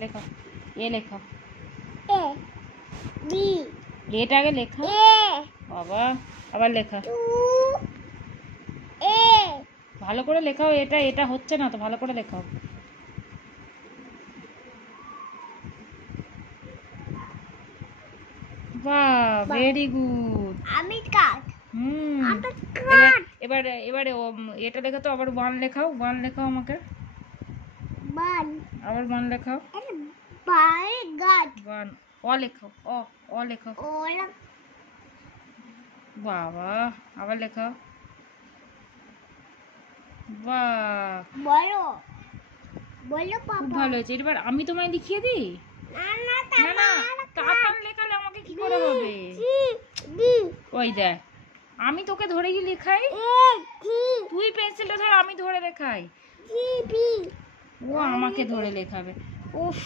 লেখো, এ লেখো, A B এটা আগে লেখো এ বাবা। আবার লেখা টু এ ভালো করে লেখাও, এটা এটা হচ্ছে না তো, ভালো করে লেখাও। বাহ, ভেরি গুড। আমি কাট হুম, আমি এবার কাট এবারে এবারে এটা লেখো তো, আবার ওয়ান লেখাও, ওয়ান লেখাও আমাকে, বান আবার ওয়ান লেখাও, বাই গাট ওয়ান। অ লেখাও, অ লেখাও। ওলা বাবা, আবার লেখাও। বাহ, বলো বলো খুব পাপা ভালো হয়েছে। এবার আমি তোমায় লিখিয়ে দিই। না না না না, তাতান লেখালে আমাকে কি করে হবে? ওই দেখ, আমি তোকে ধরে কি লেখাই, তুই পেন্সিলটা ধর, আমি ধরে লেখাই, ও আমাকে ধরে লেখাবে। উফ।